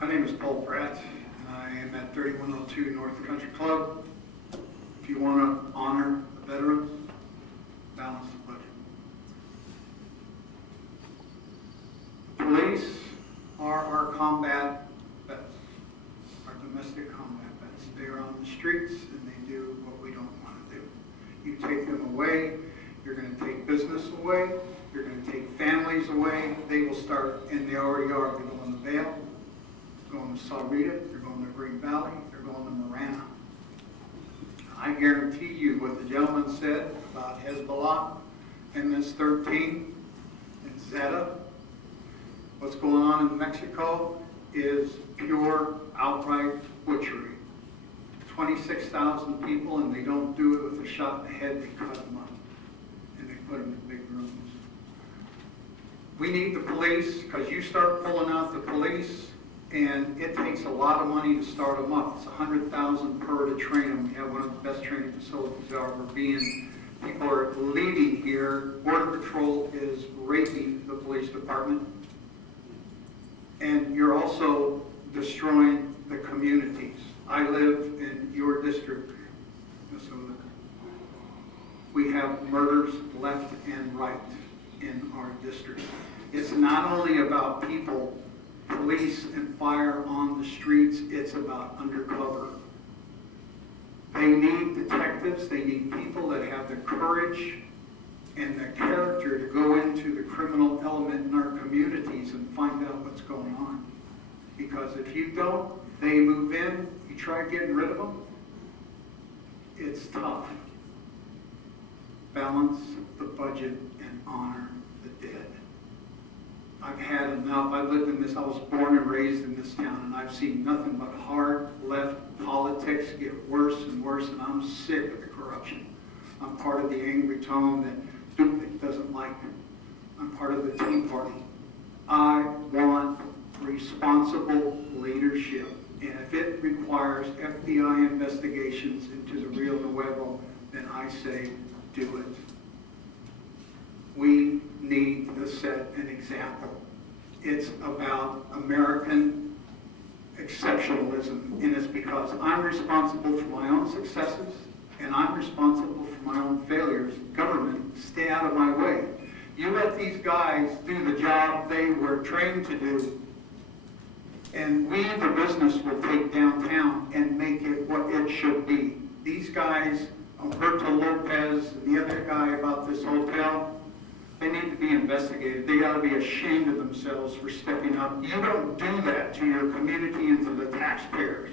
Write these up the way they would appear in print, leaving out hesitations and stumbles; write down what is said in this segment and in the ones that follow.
My name is Paul Pratt, and I am at 3102 North Country Club. If you want to honor the veterans, balance the budget. Police are our combat vets, our domestic combat vets. They are on the streets and they do what we don't want to do. You take them away, you're going to take business away, you're going to take families away. They will start, and they already are. They're going to Vail, they're going to Sahuarita, they're going to Green Valley, they're going to Marana. I guarantee you what the gentleman said about Hezbollah, MS-13, and Zeta, what's going on in Mexico is pure, outright butchery. 26,000 people, and they don't do it with a shot in the head. They cut them up, and they put them in big rooms. We need the police, because you start pulling out the police, and it takes a lot of money to start them up. It's $100,000 per to train them. We have one of the best training facilities ever. People are leaving here. Border Patrol is raping the police department. And you're also destroying the communities. I live in your district, Minnesota. We have murders left and right in our district. It's not only about people, police and fire on the streets, it's about undercover. They need detectives, they need people that have the courage and the character to go into the criminal element in our communities and find out what's going on. Because if you don't, they move in, you try getting rid of them, it's tough. Balance the budget and honor the dead. I've had enough. I lived in this, I was born and raised in this town, and I've seen nothing but hard left politics get worse and worse, and I'm sick of the corruption. I'm part of the angry tone that Duke doesn't like. I'm part of the Tea Party. I want responsible leadership, and if it requires FBI investigations into the Rio Nuevo, then I say do it. We need to set an example. It's about American exceptionalism, and it's because I'm responsible for my own successes and I'm responsible for my own failures. Government, stay out of my way. You let these guys do the job they were trained to do, and we, the business, will take downtown and make it what it should be. These guys, Alberto Lopez and the other guy about this hotel, they need to be investigated. They ought to be ashamed of themselves for stepping up. You don't do that to your community and to the taxpayers,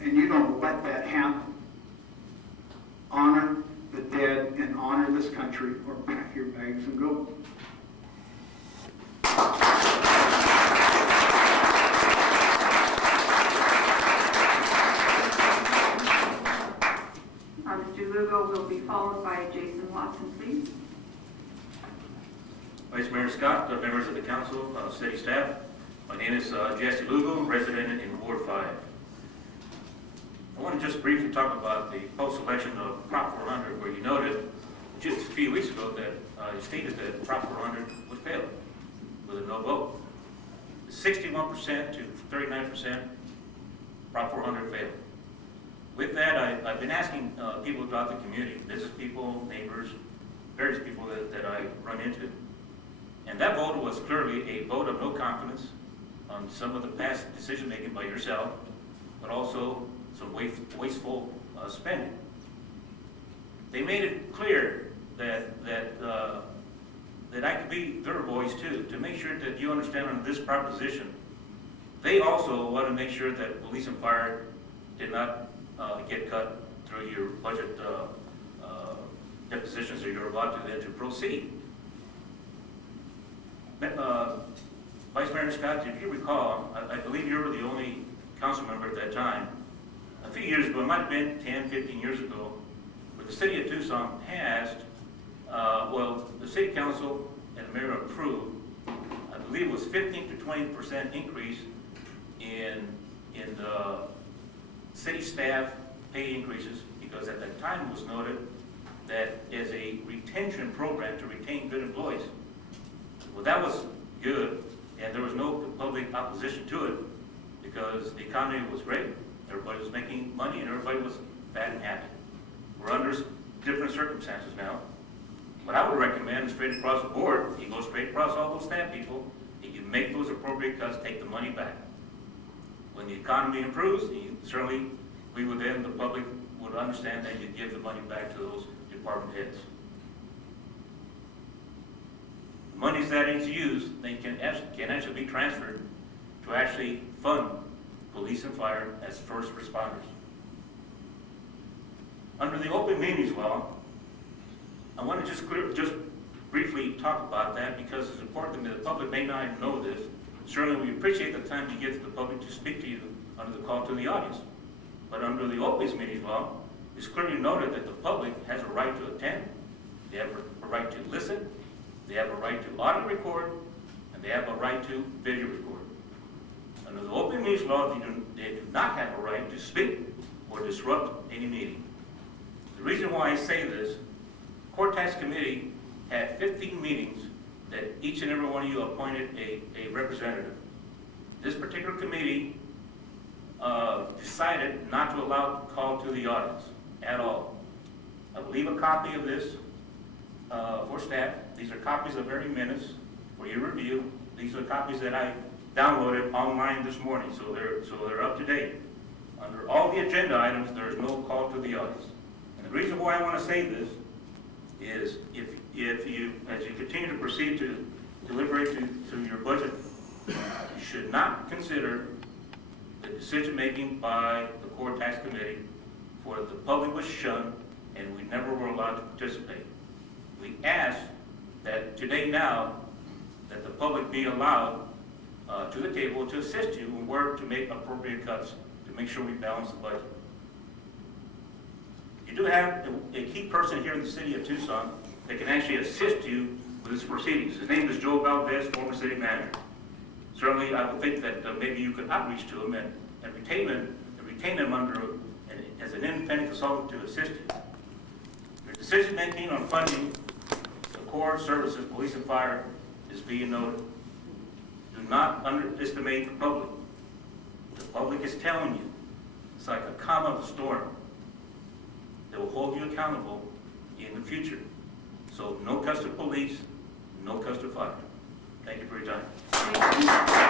and you don't let that happen. Honor the dead and honor this country, or pack your bags and go. Mr. Lugo will be followed by Jason Watson, please. Vice Mayor Scott, members of the council, city staff, my name is Jesse Lugo, resident in Ward 5. I want to just briefly talk about the post-election of Prop 400, where you noted just a few weeks ago that you stated that Prop 400 would fail with a no vote. 61% to 39%, Prop 400 failed. With that, I've been asking people throughout the community, business people, neighbors, various people that I run into. And that vote was clearly a vote of no confidence on some of the past decision-making by yourself, but also some wasteful spending. They made it clear that I could be their voice too, to make sure that you understand on this proposition. They also want to make sure that police and fire did not get cut through your budget depositions that you're about to proceed. Vice Mayor Scott, if you recall, I believe you were the only council member at that time. A few years ago, it might have been 10, 15 years ago, where the city of Tucson passed, the city council and the mayor approved, I believe it was 15 to 20% increase in the city staff pay increases, because at that time it was noted that as a retention program to retain good employees. Well, that was good, and there was no public opposition to it. because the economy was great. Everybody was making money and everybody was fat and happy. We're under different circumstances now. What I would recommend straight across the board, you go straight across all those staff people, and you make those appropriate cuts, take the money back. When the economy improves, certainly we would then, the public would understand that you give the money back to those department heads. The monies that is used, they can actually be transferred to actually fund police and fire as first responders. Under the open meetings law, I want to just briefly talk about that because it's important that the public may not know this. Certainly we appreciate the time you give to the public to speak to you under the call to the audience. But under the open meetings law, it's clearly noted that the public has a right to attend, they have a right to listen, they have a right to audio record, and they have a right to video record. Under the open meetings law, they do not have a right to speak or disrupt any meeting. The reason why I say this, Court Tax Committee had 15 meetings that each and every one of you appointed a representative. This particular committee decided not to allow call to the audience at all. I will leave a copy of this for staff. These are copies of every minutes for your review. These are copies that I downloaded online this morning, so they're up to date. Under all the agenda items, there is no call to the audience. And the reason why I want to say this is if you, as you continue to proceed to deliberate to your budget, you should not consider the decision-making by the Court Tax Committee for the public was shunned and we never were allowed to participate. We ask that today now that the public be allowed to the table to assist you and work to make appropriate cuts to make sure we balance the budget. You do have a key person here in the city of Tucson that can actually assist you with this proceedings. His name is Joe Valdez, former city manager. Certainly, I would think that maybe you could outreach to him and retain him under as an independent consultant to assist you. Your decision-making on funding the core services, police and fire, is being noted. Do not underestimate the public. The public is telling you. It's like a calm of the storm. They will hold you accountable in the future. So no cuts to police, no cuts to fire. Thank you for your time. Thank you.